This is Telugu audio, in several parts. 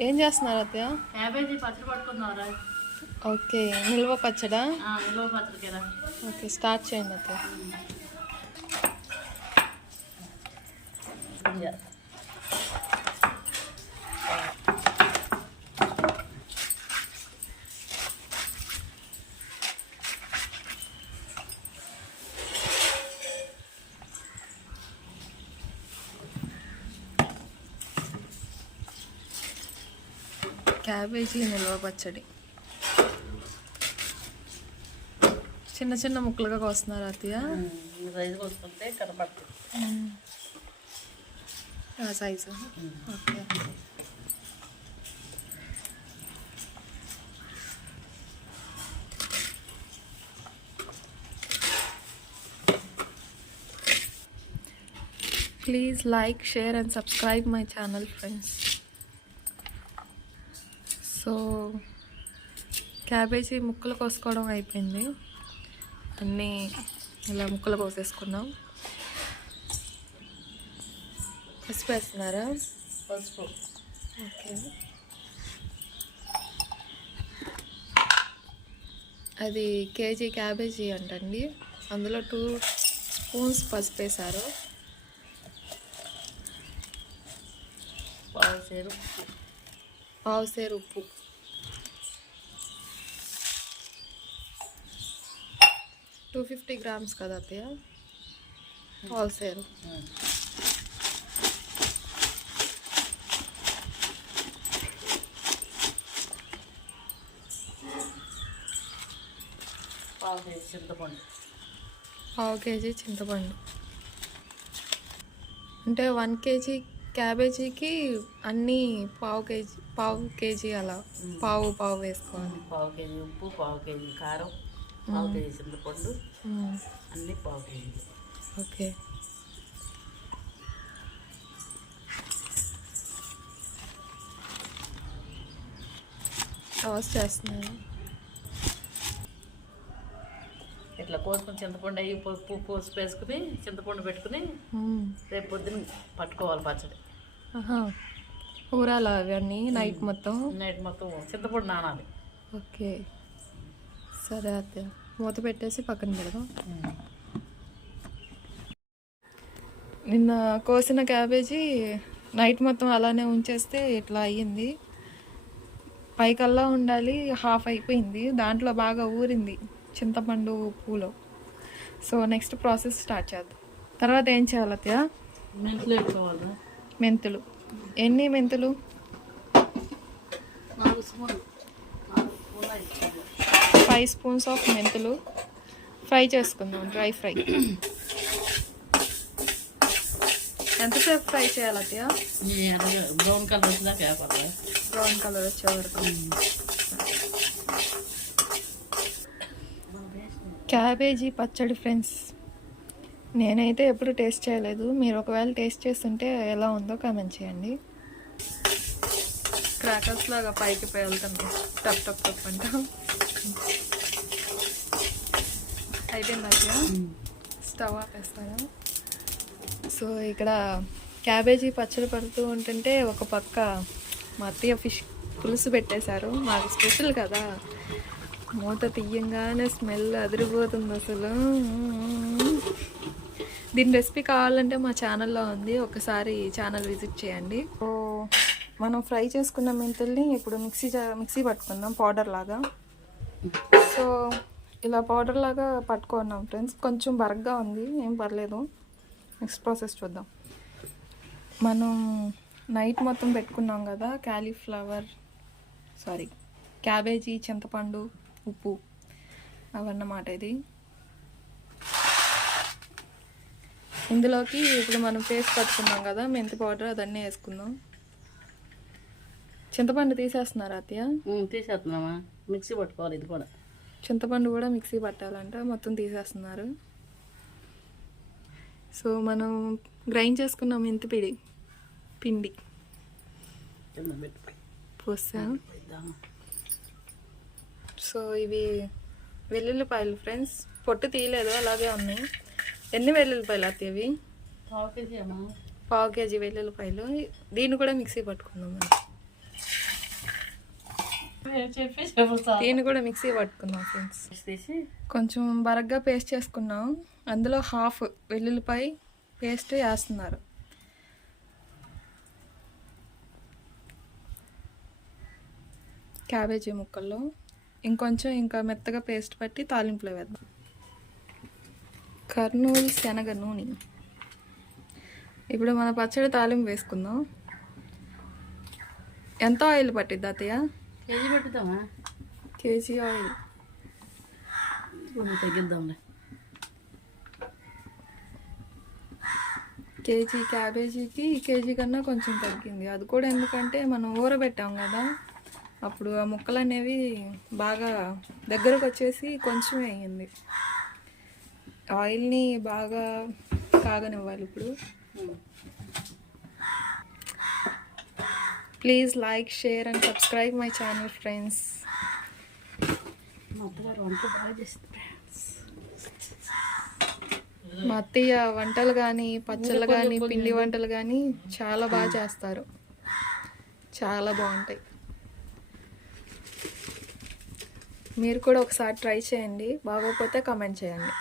ఏం చేస్తున్నారు అత్తయ్య? క్యాబేజీ పచ్చడి పట్టుకుందాంరా ఓకే నిల్వ పచ్చడా? నిల్వ ఓకే స్టార్ట్ చేయండి అత్తయ్య. క్యాబేజీ నిల్వ పచ్చడి చిన్న చిన్న ముక్కలుగా కోస్తున్నారు ఈ రైస్ కొట్టుకుంటే కనపడుతుంది size. Okay. Please like share and subscribe my channel friends. So cabbage ముక్కలు కోసుకోవడం అయిపోయింది. అన్నీ ఇలా ముక్కలు కోసేసుకున్నాం. పసుపు వేస్తున్నారా? పసుపు. ఓకే. అది కేజీ క్యాబేజీ అంటండి. అందులో టూ స్పూన్స్ పసుపు వేశారు. పావు సేరు పావు సేరు ఉప్పు. టూ ఫిఫ్టీ గ్రామ్స్ కదా అత్తయ్య? పావు సేరు. ఉమ్. పావు కేజీ చింతపండు. పావు కేజీ చింతపండు. అంటే వన్ కేజీ క్యాబేజీకి అన్నీ పావు కేజీ పావు కేజీ అలా పావు పావు వేసుకోవాలి. పావు కేజీ ఉప్పు పావు కేజీ కారం పావు కేజీ చింతపండు. అన్నీ పావు కేజీ. ఓకే. టాస్ చేస్తున్నాను. ఇట్లా కోసుకొని చింతపండు అయ్యి పప్పు పోసి వేసుకుని చింతపండు పెట్టుకుని. రేపు పొద్దున పట్టుకోవాలి పచ్చడి. ఆహా. ఊరాలా అవన్నీ నైట్ మొత్తం? నైట్ మొత్తం చింతపండు నానాలి. ఓకే. సరే అత్తయ్య మూత పెట్టేసి పక్కన పెడదాం. నిన్న కోసిన క్యాబేజీ నైట్ మొత్తం అలానే ఉంచేస్తే ఇట్లా అయ్యింది. పైకల్లా ఉండాలి హాఫ్ అయిపోయింది. దాంట్లో బాగా ఊరింది చింతపండు ఉప్పులో సో నెక్స్ట్ ప్రాసెస్ స్టార్ట్ చేద్దాం. తర్వాత ఏం చేయాలి అత్తయ్య? మెంతులు మెంతులు. ఎన్ని మెంతులు. ఫైవ్ స్పూన్స్ ఆఫ్ మెంతులు. ఫ్రై చేసుకుందాం డ్రై ఫ్రై. ఎంతసేపు ఫ్రై చేయాలి అత్తయ్య? బ్రౌన్ కలర్ బ్రౌన్ కలర్ వచ్చే వరకు. క్యాబేజీ పచ్చడి ఫ్రెండ్స్. నేనైతే ఎప్పుడు టేస్ట్ చేయలేదు. మీరు ఒకవేళ టేస్ట్ చేస్తుంటే ఎలా ఉందో కామెంట్ చేయండి. క్రాకర్స్ లాగా పైకి వెళ్తుంది టప్ టప్ టప్ అంట. అయిపోయింది అత్తయ్య స్టవ్ ఆపేస్తాను సో ఇక్కడ క్యాబేజీ పచ్చడి పడుతూ ఉంటుంటే ఒక పక్క మా అత్తయ్య ఫిష్ పులుసు పెట్టేశారు. మాకు స్పెషల్ కదా. మూత తీయంగానే స్మెల్ అదిరిపోతుంది అసలు. దీని రెసిపీ కావాలంటే మా ఛానల్లో ఉంది. ఒకసారి ఛానల్ విజిట్ చేయండి. సో మనం ఫ్రై చేసుకున్న మెంతుల్ని ఇప్పుడు మిక్సీ మిక్సీ పట్టుకుందాం పౌడర్ లాగా. సో ఇలా పౌడర్ లాగా పట్టుకున్నాం ఫ్రెండ్స్. కొంచెం బరగ్గా ఉంది ఏం పర్లేదు. నెక్స్ట్ ప్రాసెస్ చూద్దాం. మనం నైట్ మొత్తం పెట్టుకున్నాం కదా క్యాలీఫ్లవర్ సారీ క్యాబేజీ చింతపండు ఉప్పు అవన్నమాట ఇది. ఇందులోకి ఇప్పుడు మనం పేస్ట్ పట్టుకున్నాం కదా మెంతి పౌడర్ అదన్నీ వేసుకుందాం. చింతపండు తీసేస్తున్నారా అత్తయ్య? తీసేస్తున్నామా? మిక్సీ పట్టుకోవాలి ఇది కూడా. చింతపండు కూడా మిక్సీ పట్టాలంట మొత్తం తీసేస్తున్నారు. సో మనం గ్రైండ్ చేసుకున్న మెంతి పిడి పిండి. పోసాం? సో ఇవి వెల్లుల్లిపాయలు ఫ్రెండ్స్. పొట్టు తీయలేదు అలాగే ఉన్నాయి. ఎన్ని వెల్లుల్లిపాయలు అత్త ఇవి పావు కేజీ పావు కేజీ వెల్లుల్లిపాయలు. దీన్ని కూడా మిక్సీ పట్టుకుందాం మనం. దీన్ని కూడా మిక్సీ పట్టుకున్నాం ఫ్రెండ్స్. కొంచెం బరగ్గా పేస్ట్ చేసుకున్నాం. అందులో హాఫ్ వెల్లుల్లిపాయ పేస్ట్ వేస్తున్నారు. క్యాబేజీ ముక్కల్లో. ఇంకొంచెం ఇంకా మెత్తగా పేస్ట్ పట్టి తాలింపులో వేద్దాం. కర్నూలు శనగ నూనె. ఇప్పుడు మన పచ్చడి తాలింపు వేసుకుందాం. ఎంత ఆయిల్ పట్టిద్ది అత్తయ్య? కేజీ పెట్టుదామా కేజీ ఆయిల్. తగ్గిద్దాంలే. కేజీ క్యాబేజీకి కేజీ కన్నా కొంచెం తగ్గింది. అది కూడా ఎందుకంటే మనం ఊరబెట్టాం కదా. అప్పుడు ఆ ముక్కలు అనేవి బాగా దగ్గరకు వచ్చేసి కొంచెం అయ్యింది. ఆయిల్ని బాగా కాగనివ్వాలి ఇప్పుడు. Please like share and subscribe my channel friends. మా అత్తయ్య వంటలు కానీ పచ్చళ్ళు కానీ పిండి వంటలు కానీ చాలా బాగా చేస్తారు. చాలా బాగుంటాయి. మీరు కూడా ఒకసారి ట్రై చేయండి. బాగోకపోతే కామెంట్ చేయండి.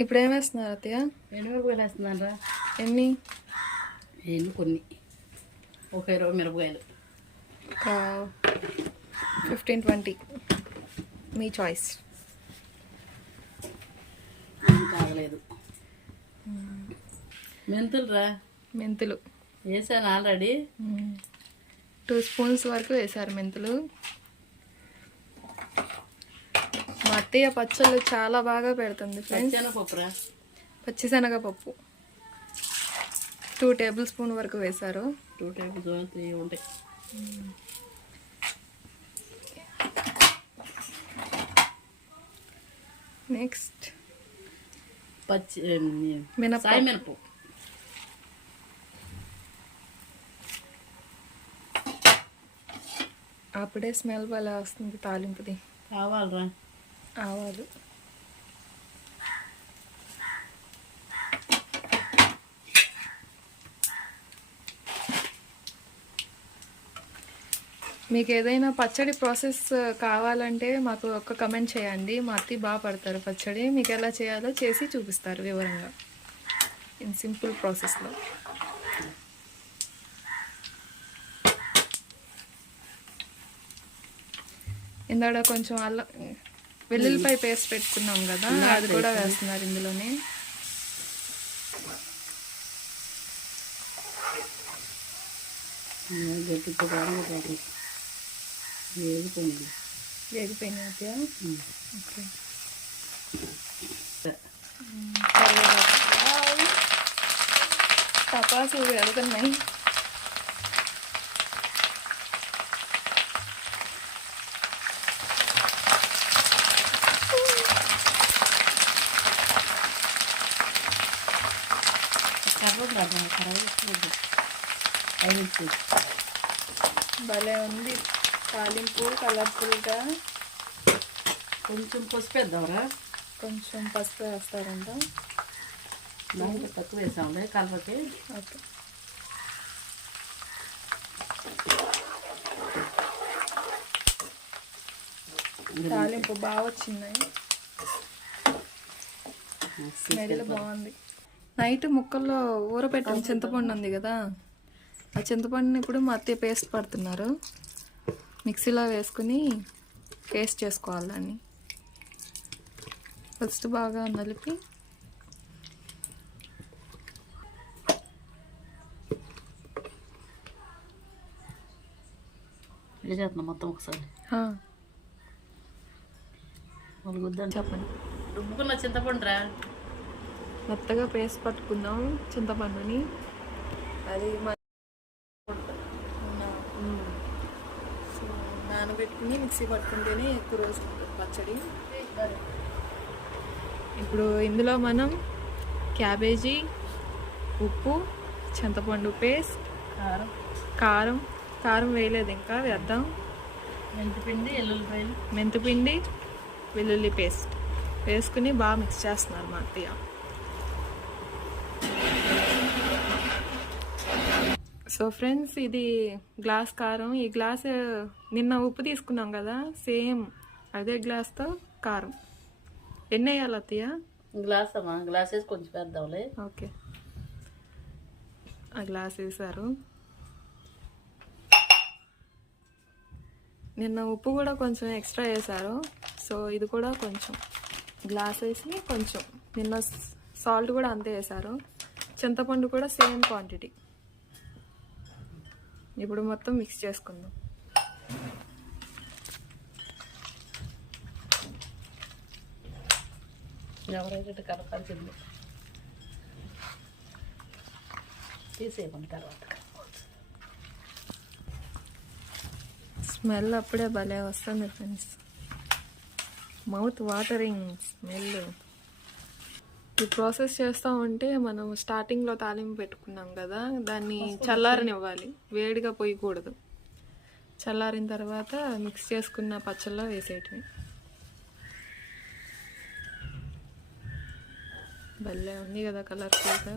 ఇప్పుడు ఏం వేస్తున్నారు అత్తయ్య? మిరపకాయలు వేస్తున్నారా ఎన్ని? ఎన్ని కొన్ని. ఒక ఇరవై మిరపకాయలు. Fifteen twenty. మీ చాయిస్. ఏం కాగలేదు మెంతులు రా మెంతులు. వేసాను ఆల్రెడీ. టూ స్పూన్స్ వరకు వేశారు మెంతులు. మా అత్తయ్య పచ్చళ్ళు చాలా బాగా పెడుతుంది ఫ్రెండ్స్ శనగపప్పు రా పచ్చిశనగపప్పు. టూ టేబుల్ స్పూన్ వరకు వేశారు. టూ టేబుల్ స్పూన్స్ ఇవి ఉంటాయి. నెక్స్ట్ పచ్చి మినప సాయి మినపు అప్పుడే స్మెల్ భలే వస్తుంది తాలింపుది. కావాలరా. ఆవాలు మీకు ఏదైనా పచ్చడి ప్రాసెస్ కావాలంటే మాకు ఒక కమెంట్ చేయండి. మా అత్తి బాగా పడతారు పచ్చడి. మీకు ఎలా చేయాలో చేసి చూపిస్తారు వివరంగా. ఇన్ సింపుల్ ప్రాసెస్లో ఇందాడ కొంచెం అల్ల వెల్లుల్లిపాయ పేస్ట్ పెట్టుకున్నాం కదా అది కూడా వేస్తున్నారు ఇందులోనే. గట్టి వేగిపోయింది. వేగిపోయినాయి ఓకే. వెళ్తున్నాయి భలే ఉంది. తాలింపు కలర్ఫుల్గా. కొంచెం పసుపు వేద్దాంరా? కొంచెం పసుపు వేస్తారంట. తక్కువ వేసాంలే కలపకి. ఓకే. తాలింపు బాగా వచ్చింది. స్మెల్ బాగుంది. నైట్ ముక్కల్లో ఊరపెట్టిన చింతపండు ఉంది కదా? ఆ చింతపండుని ఇప్పుడు మా అత్తయ్య పేస్ట్ పడుతున్నారు. మిక్సీలో వేసుకుని పేస్ట్ చేసుకోవాలి దాన్ని. ఫస్ట్ బాగా నలిపి వేసేస్తున్నాం మొత్తం ఒకసారి. చెప్పండి. రుబ్బుకున్న చింతపండు రా మెత్తగా పేస్ట్ పట్టుకుందాం చింతపండుని. అది మన సో, నానబెట్టుకుని మిక్సీ పట్టుకుంటేనే ఎక్కువ రోజులు ఉంటుంది పచ్చడి. ఇప్పుడు ఇందులో మనం క్యాబేజీ ఉప్పు చింతపండు పేస్ట్ కారం. కారం కారం వేయలేదు ఇంకా వేద్దాం. మెంతిపిండి ఎల్లుల్లిపాయలు. మెంతిపిండి వెల్లుల్లి పేస్ట్ వేసుకుని బాగా మిక్స్ చేస్తున్నారు మా అత్తయ్య. సో ఫ్రెండ్స్ ఇది గ్లాస్ కారం. ఈ గ్లాస్ నిన్న ఉప్పు తీసుకున్నాం కదా సేమ్ అదే గ్లాస్తో కారం. ఎన్ని వేయాలి అత్తయ్య? గ్లాస్ అమ్మా గ్లాస్ వేసి కొంచెం వేద్దాంలే. ఓకే. ఆ గ్లాస్ వేసారు నిన్న ఉప్పు కూడా కొంచెం ఎక్స్ట్రా వేసారు సో ఇది కూడా కొంచెం గ్లాస్ వేసి కొంచెం. నిన్న సాల్ట్ కూడా అంతే వేసారు చింతపండు కూడా సేమ్ క్వాంటిటీ. ఇప్పుడు మొత్తం మిక్స్ చేసుకుందాం. ఎవరైతే కలపాల్సింది. తీసేయమని తర్వాత. స్మెల్ అప్పుడే భలే వస్తుంది ఫ్రెండ్స్ మౌత్ వాటరింగ్ స్మెల్ ఈ ప్రాసెస్ చేస్తూ ఉంటే మనం స్టార్టింగ్లో తాలింపు పెట్టుకున్నాం కదా దాన్ని చల్లారనివ్వాలి. వేడిగా పోయకూడదు. చల్లారిన తర్వాత మిక్స్ చేసుకున్న పచ్చళ్ళలో వేసేయటమే భలే ఉంది కదా కలర్ఫుల్గా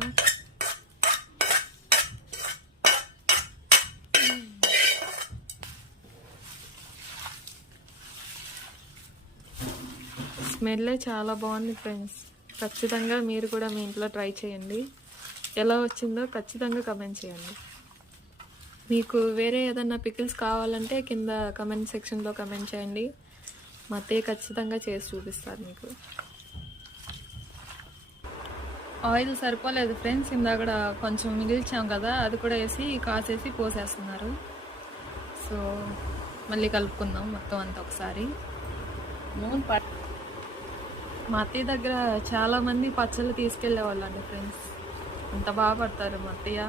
స్మెల్లే చాలా బాగుంది ఫ్రెండ్స్. ఖచ్చితంగా మీరు కూడా మీ ఇంట్లో ట్రై చేయండి. ఎలా వచ్చిందో ఖచ్చితంగా కమెంట్ చేయండి. మీకు వేరే ఏదన్నా పికిల్స్ కావాలంటే కింద కమెంట్ సెక్షన్లో కమెంట్ చేయండి. మా అత్తయ్య ఖచ్చితంగా చేసి చూపిస్తారు మీకు. ఆయిల్ సరిపోలేదు ఫ్రెండ్స్ ఇందాక కొంచెం మిగిల్చాం కదా అది కూడా వేసి కాసేసి పోసేస్తున్నారు. సో మళ్ళీ కలుపుకుందాం మొత్తం అంతా ఒకసారి. నూనె మా అత్తయ్య దగ్గర చాలామంది పచ్చళ్ళు తీసుకెళ్ళే వాళ్ళండి ఫ్రెండ్స్ అంత బాగా పడతారు మా అత్తయ్య.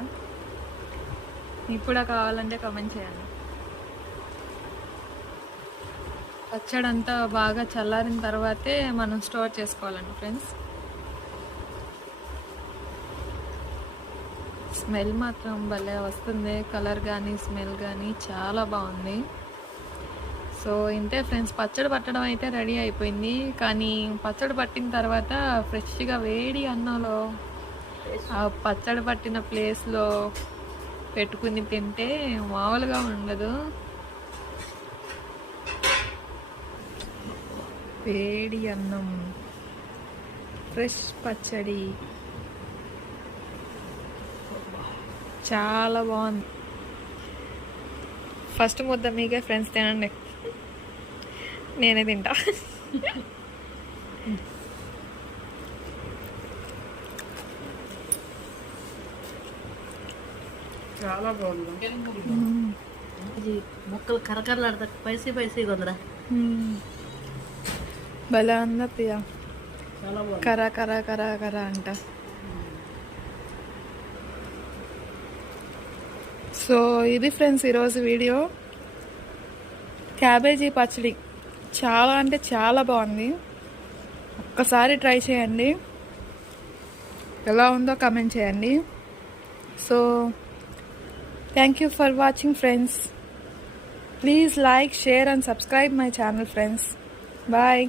మీకు కూడా కావాలంటే కమెంట్ చేయండి. పచ్చడి అంతా బాగా చల్లారిన తర్వాతే మనం స్టోర్ చేసుకోవాలండి ఫ్రెండ్స్ స్మెల్ మాత్రం భలే వస్తుంది. కలర్ కానీ స్మెల్ కానీ చాలా బాగుంది. సో ఇంతే ఫ్రెండ్స్ పచ్చడి పట్టడం అయితే రెడీ అయిపోయింది. కానీ పచ్చడి పట్టిన తర్వాత ఫ్రెష్గా వేడి అన్నంలో ఆ పచ్చడి పట్టిన ప్లేస్లో పెట్టుకుని తింటే మామూలుగా ఉండదు. వేడి అన్నం ఫ్రెష్ పచ్చడి. చాలా బాగుంది. ఫస్ట్ ముద్ద మీకే ఫ్రెండ్స్ తినండి. నేనే తింటా. చాలా బాగుంది. ఇది ముక్కలు కరకరలాడతా పైసీ పైసీ కొందరా. భలే ఉందా ప్రియ? కరా కరా కరా కరా అంట. సో ఇది ఫ్రెండ్స్ ఈరోజు వీడియో. క్యాబేజీ పచ్చడి. చాలా అంటే చాలా బాగుంది. ఒక్కసారి ట్రై చేయండి. ఎలా ఉందో కమెంట్ చేయండి. So thank you for watching friends please like share and subscribe my channel friends bye